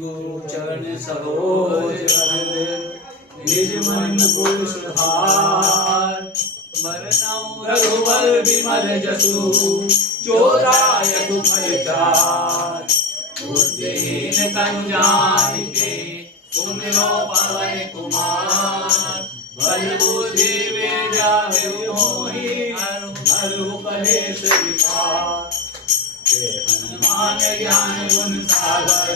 गुरु चरण सरोज निज मन गुरु सुधार। बरनउँ रघुबर विमल जसु जो दायक फल चार। बुद्धिहीन तनु जानिके सुमिरो पवन कुमार। बल बुद्धि विद्या विमोहि हरहु कलेश विकार। हनुमान ज्ञान गुण सागर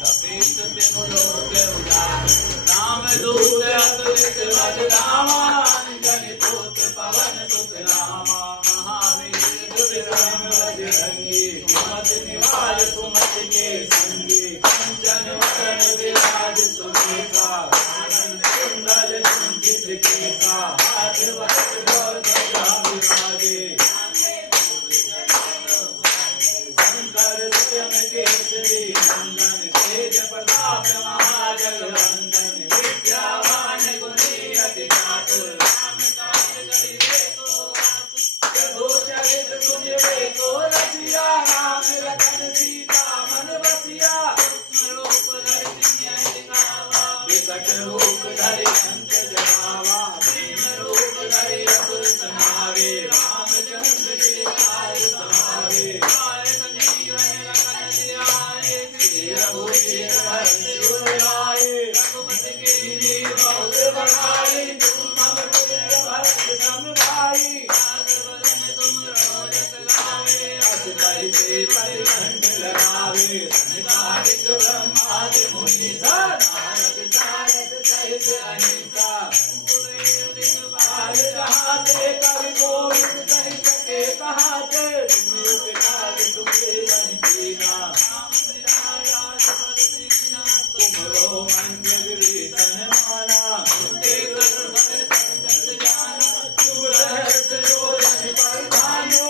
कपीस तिनु लोक उजागर। राम दूत अतुलित बल धामा अंजन पुत्र पवन सुत नामा। महावीर विक्रम बजरंगी सुमति निवार सुमति के संगी। कंचन वरण विराज सुबेसा कानन कुंडल कुंचित केसा। हाथ वज्र ध्वजा विराजे शंकर स्वयं केसरी नंदन। तेज प्रताप महाजगवंदन। विद्यावान गुणी अति चातुर राम काज करिबे को आतुर। प्रभु चरित सुनिबे को रसिया राम लखन सीता मन बसिया। सूक्ष्म रूप धरि सिंह दिखावा विकट रूप धरि संत जगावा। भीम रूप धरि असुर संहारे रामचंद्र के काज सहारे। संजीवन लखन जियाए श्री रघुवीर हर्षि उर लाए। रघुपति कीन्ही बहुत बड़ाई तुम मम प्रिय भरत सम भाई। राघवन तुम रोजस गावे अस कहि श्रीपति कंठ लगावे। सनकादिक ब्रह्मादि मुनीसा नारद सारद सहित अनीसा। काज जहाते कवि कोविद कहि सके कहाते। तुम उपकार तुमरे वंशीना तुमरो मंजर विसन माना। तुमते सर्वभय संकट जाना शुभ सहस रोजन पर भानु।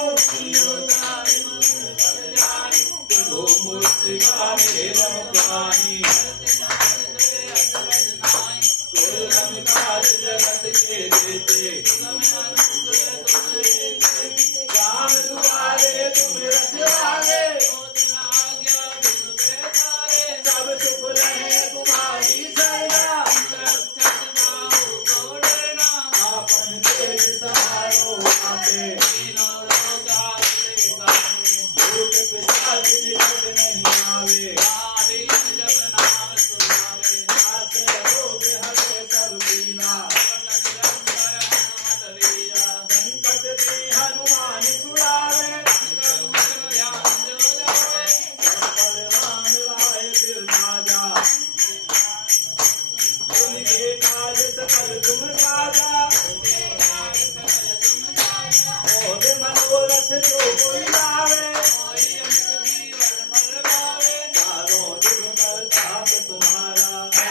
प्रभु मूर्तिका मेरम प्राणी। दुर्गम काज जगत के देते राम दुआरे तुम रखवारे। सब सुख लहे तुम्हारी शरणा। आपन तेज सहारो आपे। भूत पिशाच निकट नहीं आवे। आसे रोग हरे सब पीला। संकट ते हनुमान छुड़ावे। बलवान राय दिल राजा। जिनके काज सकल तुम साजा। ओहे मनोरथ जो कोई लावे।